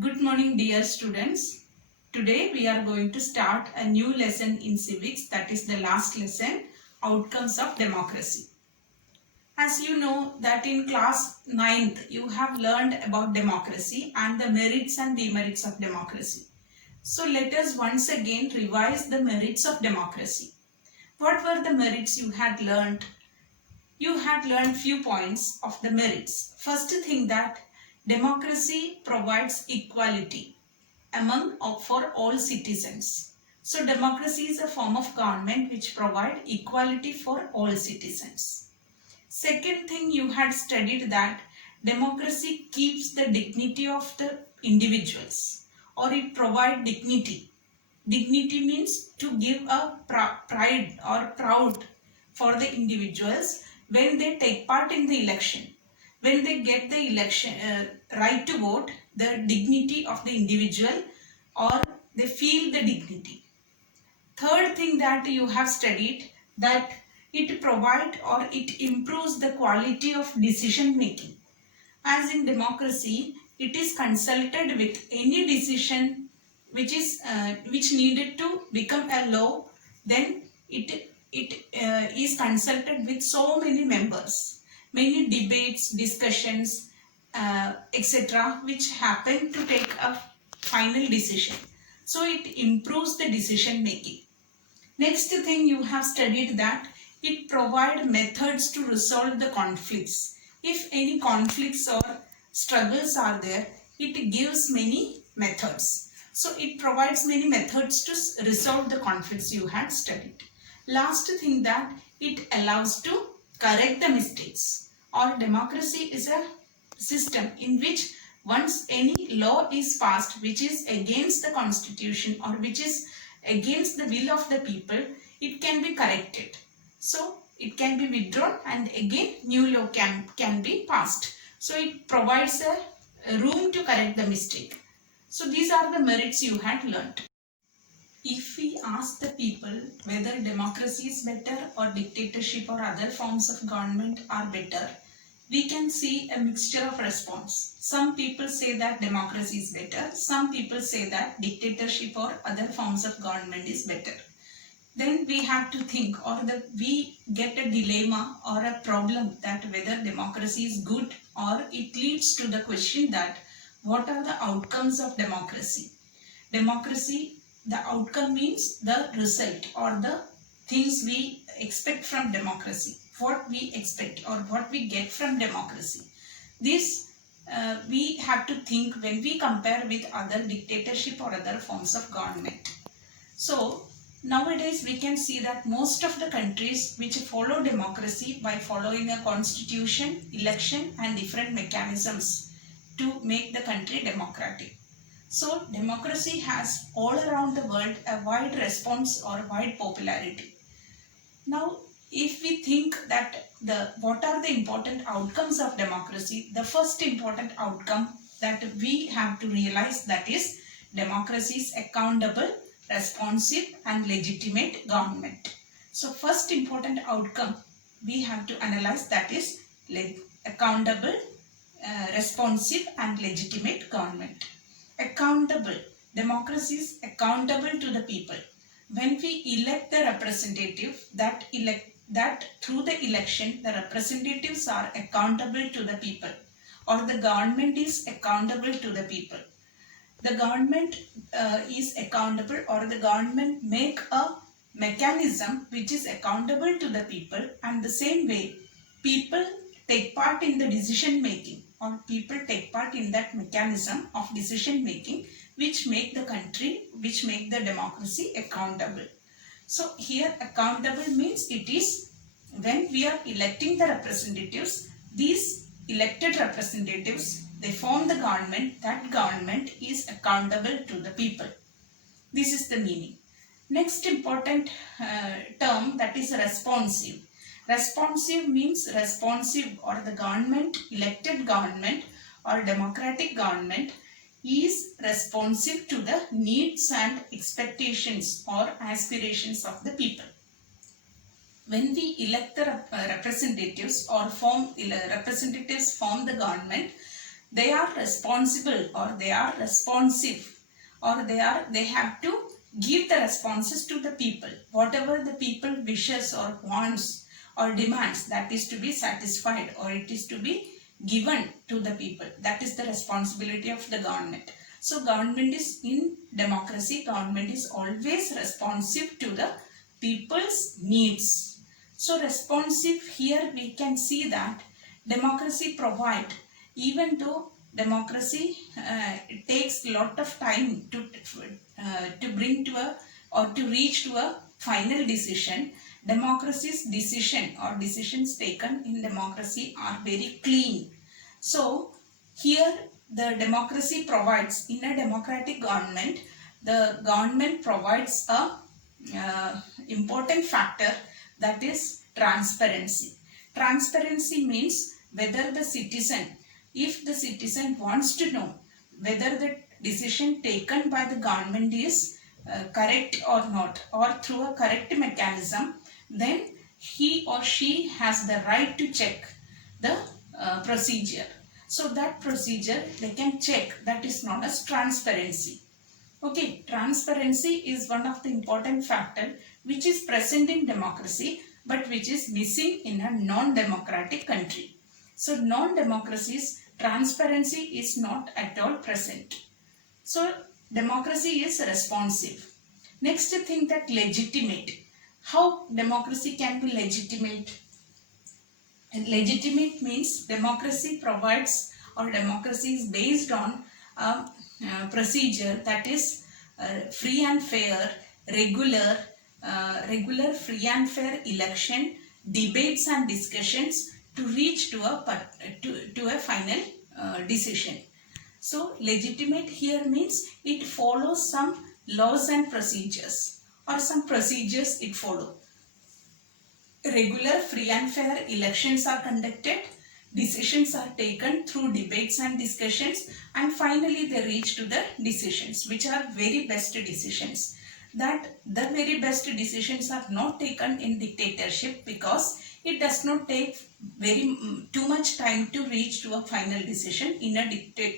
Good morning, dear students. Today we are going to start a new lesson in civics, that is the last lesson, Outcomes of Democracy. As you know that in class 9th you have learned about democracy and the merits and demerits of democracy. So let us once again revise the merits of democracy. What were the merits you had learned? You had learned few points of the merits. First thing, that democracy provides equality for all citizens. So democracy is a form of government which provide equality for all citizens. Second thing, you had studied that democracy keeps the dignity of the individuals, or it provide dignity. Dignity means to give a pride or proud for the individuals when they take part in the election. When they get the election right to vote, the dignity of the individual, or they feel the dignity. Third thing that you have studied, that it provide or it improves the quality of decision making. As in democracy, it is consulted with any decision which needed to become a law, then it is consulted with so many members, many debates, discussions, etc., which happen to take a final decision. So it improves the decision making. Next thing, you have studied that it provides methods to resolve the conflicts. If any conflicts or struggles are there, it gives many methods. So it provides many methods to resolve the conflicts you had studied. Last thing, that it allows to correct the mistakes. Or democracy is a system in which once any law is passed which is against the constitution or which is against the will of the people, it can be corrected. So it can be withdrawn and again new law can be passed. So it provides a room to correct the mistake. So these are the merits you had learnt. If we ask the people whether democracy is better or dictatorship or other forms of government are better, we can see a mixture of response. Some people say that democracy is better. Some people say that dictatorship or other forms of government is better. Then we have to think, or we get a dilemma or a problem, that whether democracy is good, or it leads to the question that what are the outcomes of democracy? Democracy, the outcome means the result or the things we expect from democracy. What we expect or what we get from democracy. This we have to think when we compare with other dictatorship or other forms of government. So nowadays we can see that most of the countries which follow democracy by following a constitution, election and different mechanisms to make the country democratic. So democracy has all around the world a wide response or wide popularity. Now if we think that what are the important outcomes of democracy, the first important outcome that we have to realize, that is democracy is accountable, responsive and legitimate government. So first important outcome we have to analyze, that is accountable, responsive and legitimate government. Accountable. Democracy is accountable to the people. When we elect the representative, that through the election the representatives are accountable to the people, or the government is accountable to the people. The government is accountable, or the government make a mechanism which is accountable to the people, and the same way people take part in the decision making, or people take part in that mechanism of decision making which make the country, which make the democracy accountable. So here accountable means it is when we are electing the representatives, these elected representatives, they form the government, that government is accountable to the people. This is the meaning. Next important term, that is responsive. Responsive means responsive, or the government, elected government or democratic government is responsive to the needs and expectations or aspirations of the people. When we elect the representatives or representatives form the government, they are responsible, or they are responsive, or they have to give the responses to the people. Whatever the people wishes or wants or demands, that is to be satisfied, or it is to be given to the people. That is the responsibility of the government. So government is, in democracy, government is always responsive to the people's needs. So responsive, here we can see that democracy provide, even though democracy it takes a lot of time to bring to a, or to reach to a final decision, democracy's decision or decisions taken in democracy are very clean. So here the democracy provides, in a democratic government, the government provides a important factor, that is transparency. Transparency means whether the citizen, if the citizen wants to know whether the decision taken by the government is correct or not, or through a correct mechanism, then he or she has the right to check the procedure. So that procedure they can check, that is known as transparency. Okay, transparency is one of the important factor which is present in democracy, but which is missing in a non-democratic country. So non-democracies, transparency is not at all present. So democracy is responsive. Next thing, that legitimate. How democracy can be legitimate? And legitimate means democracy provides, or democracy is based on a procedure that is free and fair, regular free and fair election, debates and discussions to reach to a final decision. So legitimate here means it follows some laws and procedures, or some procedures it follows. Regular free and fair elections are conducted, decisions are taken through debates and discussions, and finally they reach to the decisions which are very best decisions. That the very best decisions are not taken in dictatorship, because it does not take too much time to reach to a final decision in a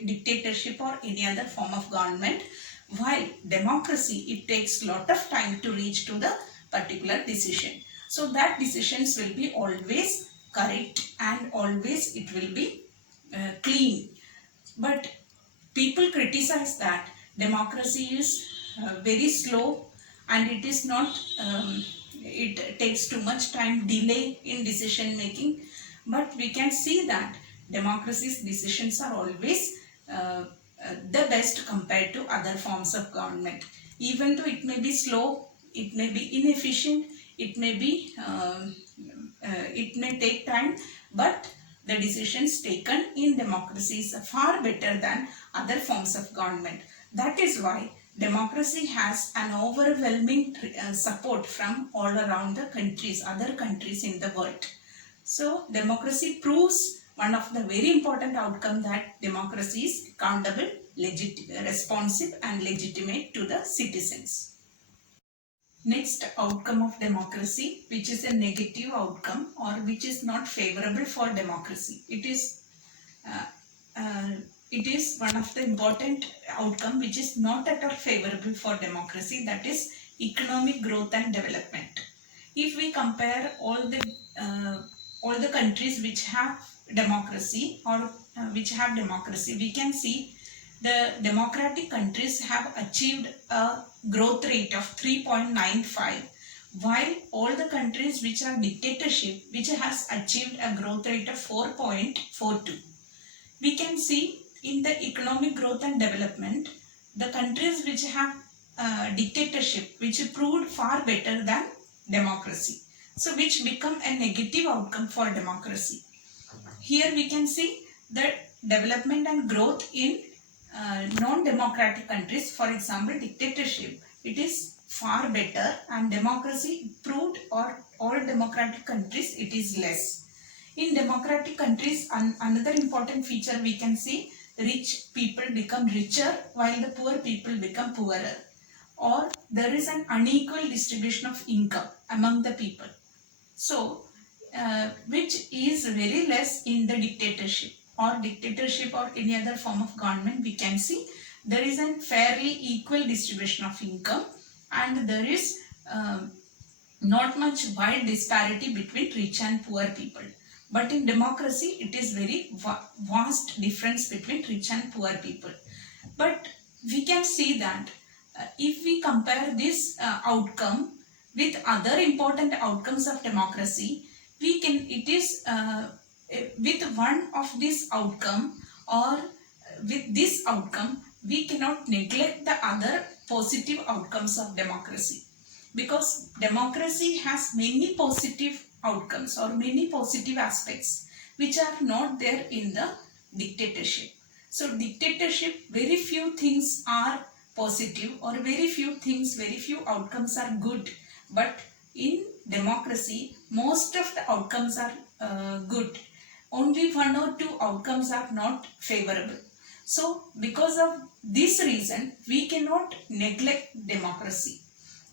dictatorship or any other form of government, while democracy, it takes lot of time to reach to the particular decision. So that decisions will be always correct, and always it will be clean. But people criticize that democracy is very slow, and it is not, it takes too much time, delay in decision making. But we can see that democracy's decisions are always the best compared to other forms of government. Even though it may be slow, it may be inefficient, it may be it may take time, but the decisions taken in democracy is far better than other forms of government. That is why democracy has an overwhelming support from all around the countries, other countries in the world. So democracy proves one of the very important outcome, that democracy is accountable, responsive and legitimate to the citizens. Next outcome of democracy, which is a negative outcome, or which is not favorable for democracy. It is one of the important outcome which is not at all favorable for democracy, that is economic growth and development. If we compare all the countries which have democracy, or we can see the democratic countries have achieved a growth rate of 3.95, while all the countries which are dictatorship, which has achieved a growth rate of 4.42. We can see in the economic growth and development, the countries which have dictatorship, which proved far better than democracy, so which become a negative outcome for democracy. Here we can see the development and growth in non-democratic countries. For example, dictatorship, it is far better, and democracy proved, or all democratic countries, it is less. In democratic countries, another important feature we can see, rich people become richer while the poor people become poorer, or there is an unequal distribution of income among the people. So which is very less in the dictatorship, or dictatorship or any other form of government, we can see there is a fairly equal distribution of income, and there is not much wide disparity between rich and poor people. But in democracy, it is very vast difference between rich and poor people. But we can see that if we compare this outcome with other important outcomes of democracy, we can, it is with one of this outcome or with this outcome, we cannot neglect the other positive outcomes of democracy, because democracy has many positive outcomes or many positive aspects which are not there in the dictatorship. So dictatorship, very few things are positive, or very few outcomes are good. But in democracy, most of the outcomes are good. Only one or two outcomes are not favorable. So because of this reason, we cannot neglect democracy.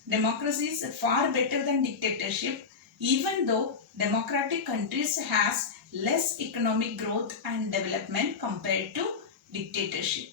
Democracy is far better than dictatorship, even though democratic countries has less economic growth and development compared to dictatorship.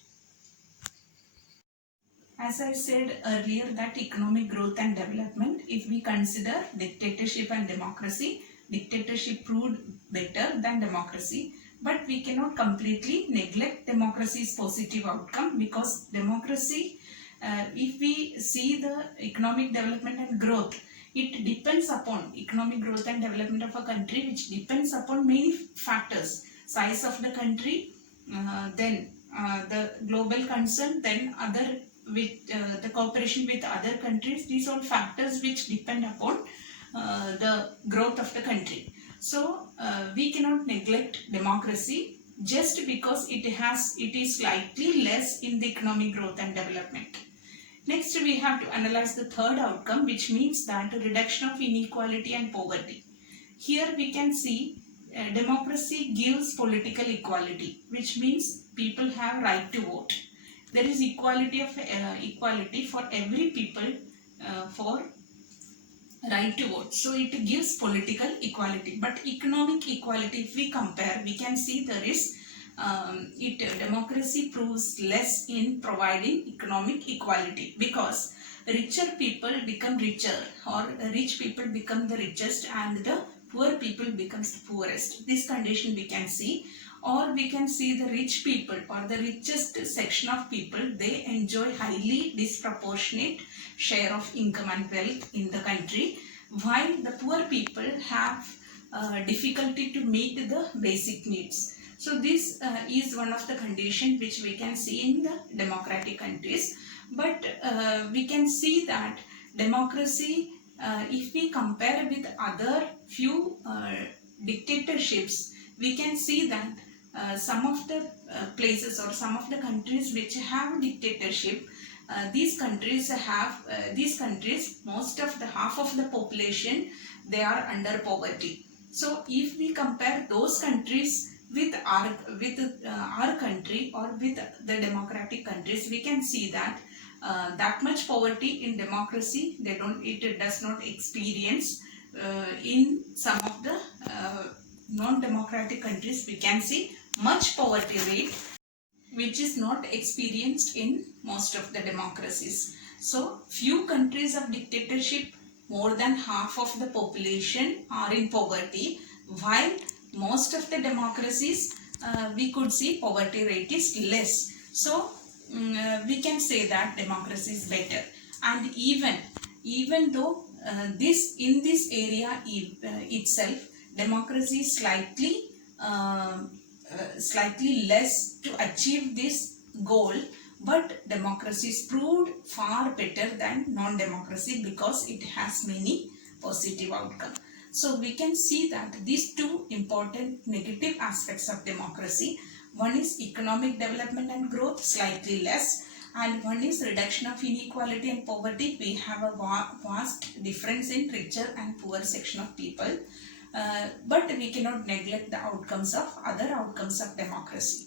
As I said earlier, that economic growth and development, if we consider dictatorship and democracy, dictatorship proved better than democracy, but we cannot completely neglect democracy's positive outcome, because democracy, if we see the economic development and growth, it depends upon economic growth and development of a country, which depends upon many factors: size of the country, then the global concern, then other with the cooperation with other countries. These are factors which depend upon the growth of the country. So we cannot neglect democracy just because it is slightly less in the economic growth and development. Next, we have to analyze the third outcome, which means that reduction of inequality and poverty. Here we can see democracy gives political equality, which means people have right to vote. There is equality for every people for right to vote. So it gives political equality. But economic equality, if we compare, we can see there is democracy proves less in providing economic equality, because richer people become richer, or rich people become the richest, and the poor people becomes the poorest. This condition we can see. Or we can see the rich people, or the richest section of people, they enjoy highly disproportionate share of income and wealth in the country, while the poor people have difficulty to meet the basic needs. So this is one of the conditions which we can see in the democratic countries. But we can see that democracy, if we compare with other few dictatorships, we can see that some of the places or some of the countries which have dictatorship, these countries, most of the half of the population, they are under poverty. So if we compare those countries with our country or with the democratic countries, we can see that that much poverty in democracy it does not experience. In some of the non-democratic countries, we can see much poverty rate, which is not experienced in most of the democracies. So few countries of dictatorship, more than half of the population are in poverty, while most of the democracies, we could see poverty rate is less. So we can say that democracy is better. And even though in this area itself, democracy is slightly less to achieve this goal, but democracy is proved far better than non-democracy, because it has many positive outcomes. So we can see that these two important negative aspects of democracy, one is economic development and growth, slightly less, and one is reduction of inequality and poverty. We have a vast difference in richer and poor section of people. But we cannot neglect the outcomes of other outcomes of democracy.